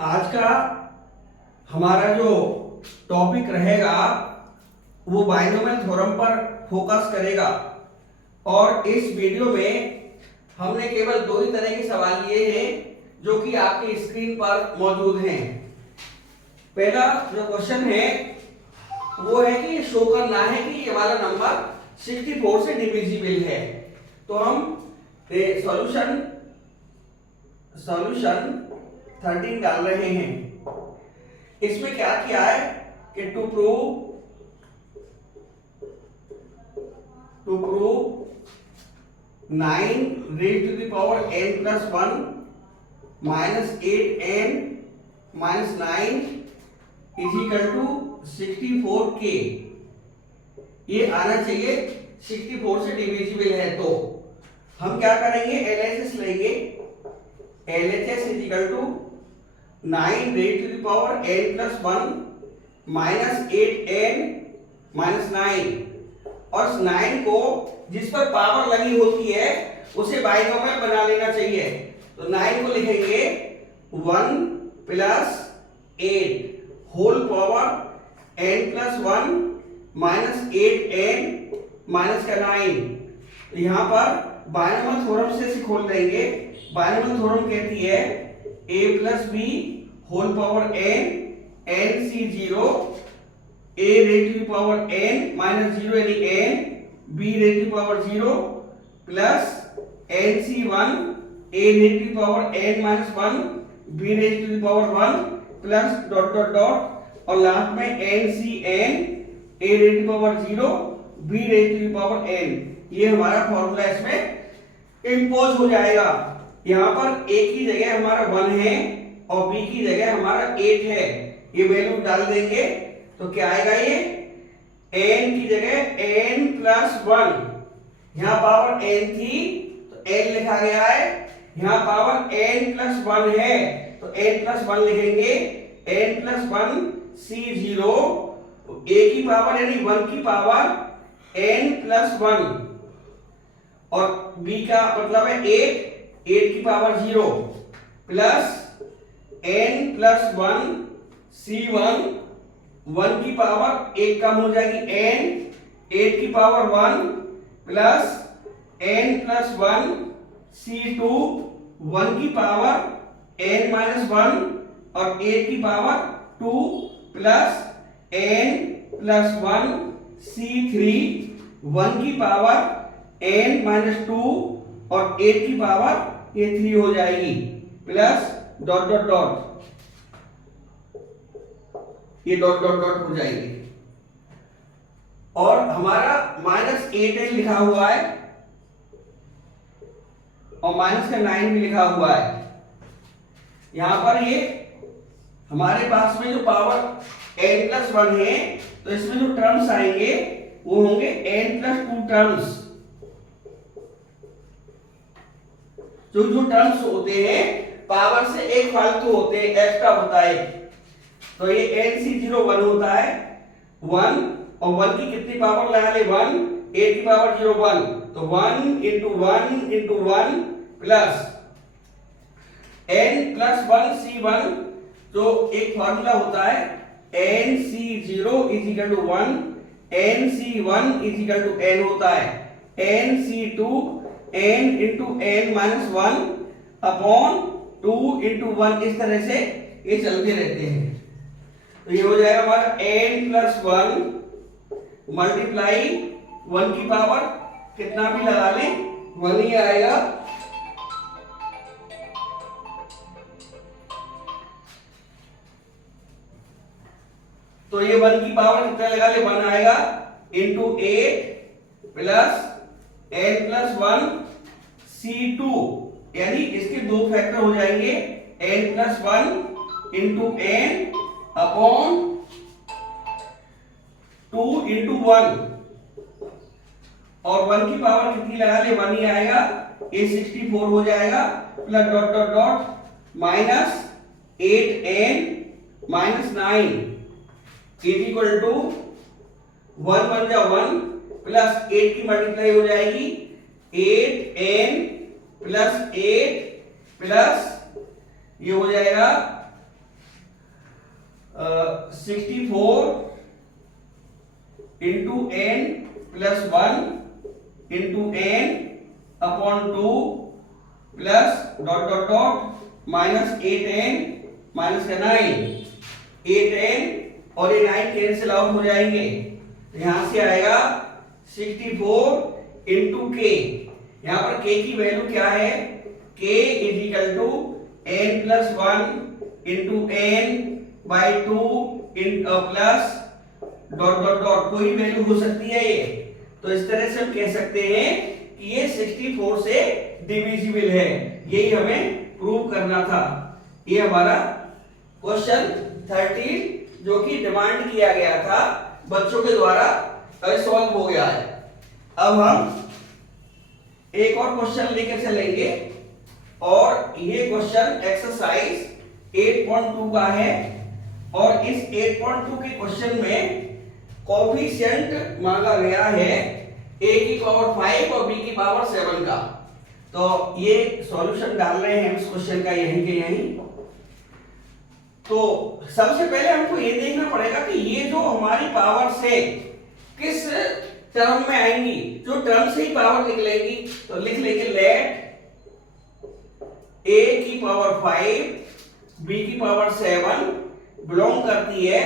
आज का हमारा जो टॉपिक रहेगा वो बाइनोमियल थ्योरम पर फोकस करेगा। और इस वीडियो में हमने केवल दो ही तरह के सवाल लिए हैं जो कि आपकी स्क्रीन पर मौजूद हैं। पहला जो क्वेश्चन है वो है कि शो करना है कि ये वाला नंबर 64 से डिविजिबल है। तो हम सॉल्यूशन 13 डाल रहे हैं। इसमें क्या किया है कि to prove 9 raised to the power n plus 1 minus 8n minus 9 is equal to 64k। ये आना चाहिए 64 से डिविजिबल है। तो हम क्या करेंगे, LHS लेंगे। LHS is equal to 9 raised to the power n plus 1 minus 8n minus 9, और 9 को जिस पर पावर लगी होती है उसे बाइनोमियल बना लेना चाहिए। तो 9 को लिखेंगे 1 plus 8 whole power n plus 1 minus 8n minus का 9। तो यहाँ पर बाइनोमियल थ्योरम से खोल देंगे। बाइनोमियल थ्योरम कहती है a plus b whole power n nc0 a raise to the power n minus 0 यानी n b raise to the power 0 plus nc1 a raise to the power n minus 1 b raise to the power 1 plus dot dot dot और last में ncn a raise to the power 0 b raise to the power n। ये हमारा formula इसमें impose हो जाएगा। यहाँ पर a की जगह हमारा 1 है और b की जगह हमारा 8 है। ये वैल्यू डाल देंगे तो क्या आएगा, ये n की जगह n प्लस 1, यहाँ पावर n थी तो n लिखा गया है, यहाँ पावर n प्लस 1 है तो n प्लस 1 लिखेंगे। n प्लस 1 c0 a की पावर यानी 1 की पावर n प्लस 1 और b का मतलब है 8 की power 0 plus n plus 1 c1 1 की पावर 1 कम हो जाएगी n 8 की power 1 plus n plus 1 c2 1 की पावर n माइनस 1 और 8 की power 2 plus n plus 1 c3 1 की पावर n माइनस 2 और 8 की पावर ये 3 हो जाएगी प्लस डॉट डॉट डॉट, ये डॉट डॉट डॉट हो जाएगी। और हमारा माइनस 8n लिखा हुआ है और माइनस का 9 भी लिखा हुआ है। यहां पर ये हमारे पास में जो पावर n प्लस 1 है तो इसमें जो टर्म्स आएंगे वो होंगे n प्लस 2 टर्म्स। जो टर्म्स होते हैं पावर से एक फालतू होते हैं, एक्स्ट्रा होता है। तो ये nc0 1 होता है 1 और 1 की कितनी पावर लगा ले 1 8 की पावर 0 1 तो 1 into 1 into 1 plus n plus 1 c1 जो एक फॉर्मूला होता है nc0 is equal to 1 nc1 is equal to n होता है nc2 n into n minus 1 upon 2 into 1। इस तरह से ये चलते रहते हैं। तो ये हो जाएगा हमारा n प्लस 1 मल्टीप्लाई 1 की पावर कितना भी लगा लें 1 ही आएगा तो ये 1 की पावर कितना लगा ले 1 आएगा into 8 plus n plus 1 c2 यानी इसके दो फैक्टर हो जाएंगे n plus 1 into n upon 2 into 1 और 1 की पावर कितनी लगा ले 1 ही आएगा, ये 64 हो जाएगा plus dot dot dot minus 8n minus 9 is equal to 1 बन जा 1 प्लस 8 की मल्टीप्लाई हो जाएगी 8n प्लस 8 प्लस ये हो जाएगा 64 into n plus 1 into n upon 2 plus dot dot dot minus 8n minus का 9, 8n और ये 9 कैंसिल आउट हो जाएंगे। यहां से आएगा 64 इंटू के। यहां पर के की वैल्यू क्या है? K is equal to n plus 1 into n by 2 n plus dot dot dot, कोई वैल्यू हो सकती है ये। तो इस तरह से हम कह सकते हैं कि ये 64 से डिविजिबल है। यही हमें प्रूव करना था। ये हमारा क्वेश्चन 13 जो कि डिमांड किया गया था बच्चों के द्वारा, सॉल्व हो गया है। अब हम एक और क्वेश्चन लेकर चलेंगे और ये क्वेश्चन एक्सरसाइज 8.2 का है। और इस 8.2 के क्वेश्चन में कोएफिशिएंट मांगा गया है a की पावर 5 और b की पावर 7 का। तो ये सॉल्यूशन डाल रहे हैं इस क्वेश्चन का यहीं के यहीं। तो सबसे पहले हमको ये देखना पड़ेगा कि ये जो हमारी पावर से किस टर्म में आएंगी। जो टर्म से ही पावर निकलेगी तो लिख लेंगे लेट a की पावर 5 b की पावर 7 बिलोंग करती है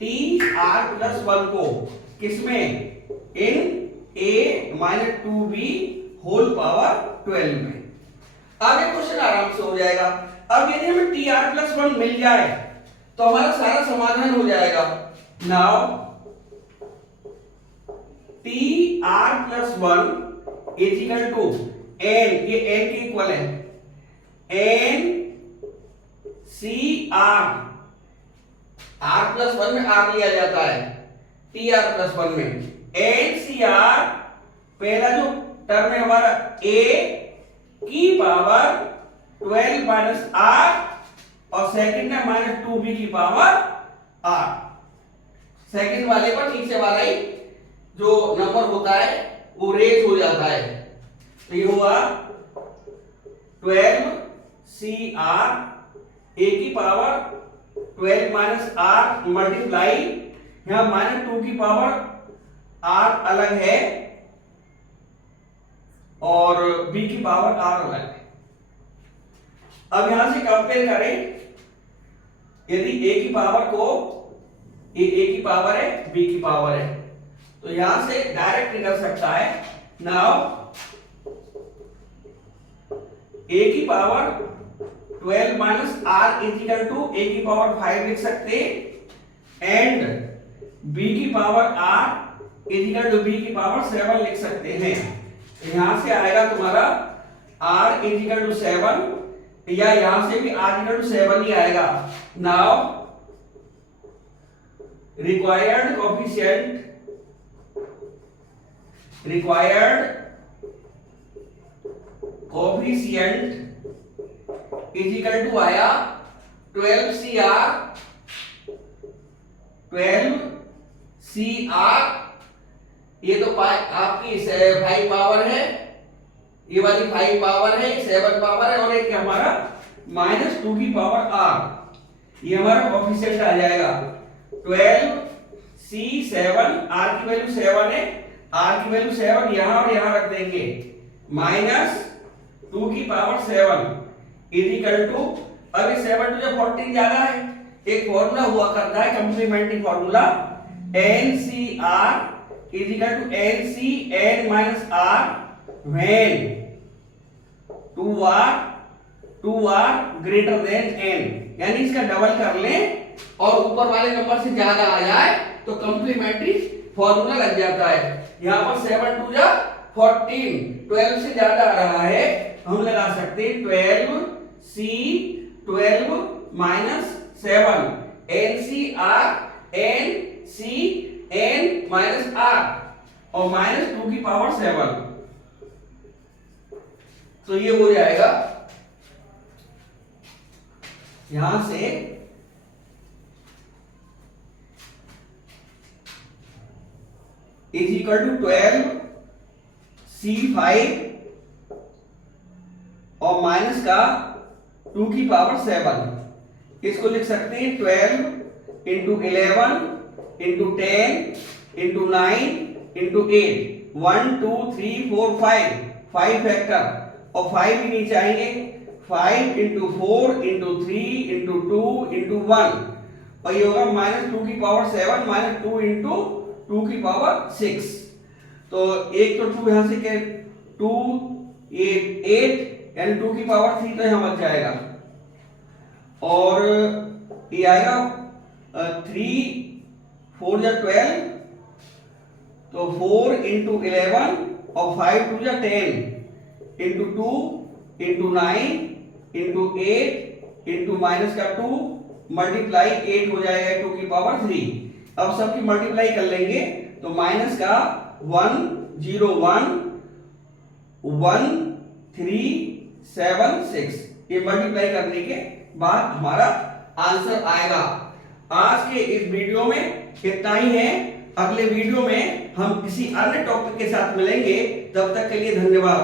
टी आर प्लस 1 को, किसमें? In a minus 2b whole power 12 में। अब ये क्वेश्चन आराम से हो जाएगा। अब यदि हमें टी आर प्लस 1 मिल जाए तो हमारा सारा समाधान हो जाएगा। Now T R plus 1 is equal to n, ये एन के इक्वल है, n C R, R plus 1 में आर लिया जाता है टी आर प्लस 1 में, एन सी आर पहला जो टर्म है हमारा a की पावर 12 माइनस आर और सेकंड है माइनस 2b की पावर आर। सेकंड वाले पर ठीक से वाला ही जो नंबर होता है वो रेज हो जाता है। तो ये हुआ 12 सी आर ए की पावर 12 माइनस आर मल्टीप्लाई, यहां माइनस 2 की पावर आर अलग है और b की पावर r अलग है। अब यहां से कंपेयर करें, यदि a की पावर को a की पावर है b की पावर है तो यहां से डायरेक्ट निकल सकता है। नाउ a की पावर 12 minus r is equal to a की पावर 5 लिख सकते एंड b की पावर r is equal to b की पावर 7 लिख सकते हैं। यहां से आएगा तुम्हारा r इज इक्वल टू 7 या यहां से भी r इक्वल टू 7 ही आएगा। Now required coefficient is equal to आया 12CR, ये तो आपकी 5 पावर है, ये वाली 5 पावर है, 7 पावर है और एक हमारा माइनस 2 की पावर r, ये हमारा कोएफिशिएंट आ जाएगा 12C7, r की वैल्यू 7 है, r की वैल्यू 7 यहां और यहां रख देंगे, माइनस 2 की पावर 7 इज इक्वल टू, अब ये 7 टू 14 ज्यादा है, एक फॉर्मूला हुआ करता है complementary formula NCR is equal to NC n minus R when 2R greater than n, यानी इसका डबल कर लें और ऊपर वाले नंबर से ज्यादा आ जाए तो कंप्लीमेंट्री फॉर्मूला लग जाता है। यहाँ पर 7 टू 14, 12 से ज्यादा आ रहा है, हम लगा सकते हैं 12 minus 7 NCR NC n minus r और माइनस 2 की पावर 7, तो ये हो जाएगा यहां से इज इक्वल टू 12C5 और माइनस का 2 की पावर 7, इसको लिख सकते हैं 12 into 11 into 10 into 9 into 8, 1 2 3 4 5 factor, और 5 भी नीचे आएंगे, 5 इंटू 4 इंटू 3 इंटू 2 इंटू 1, और ये होगा -2 की पावर 7 -2 इंटू 2 की पावर 6। तो एक तो 2 यहां से क्या 2 8 यानी 2 की पावर 3 तो यहां बच जाएगा, और ये आएगा 3 4 जा 12, तो 4 इंटू 11 और 5 2 जा 10 into 2 into 9 into 8 into minus का 2 मल्टीप्लाई 8 हो जाएगा 2 की पावर 3। अब सबकी मल्टीप्लाई कर लेंगे तो माइनस का 1 0 1 1 3 7 6, ये मल्टीप्लाई करने के बाद हमारा आंसर आएगा। आज के इस वीडियो में इतना ही है, अगले वीडियो में हम किसी अन्य टॉपिक के साथ मिलेंगे, तब तक के लिए धन्यवाद।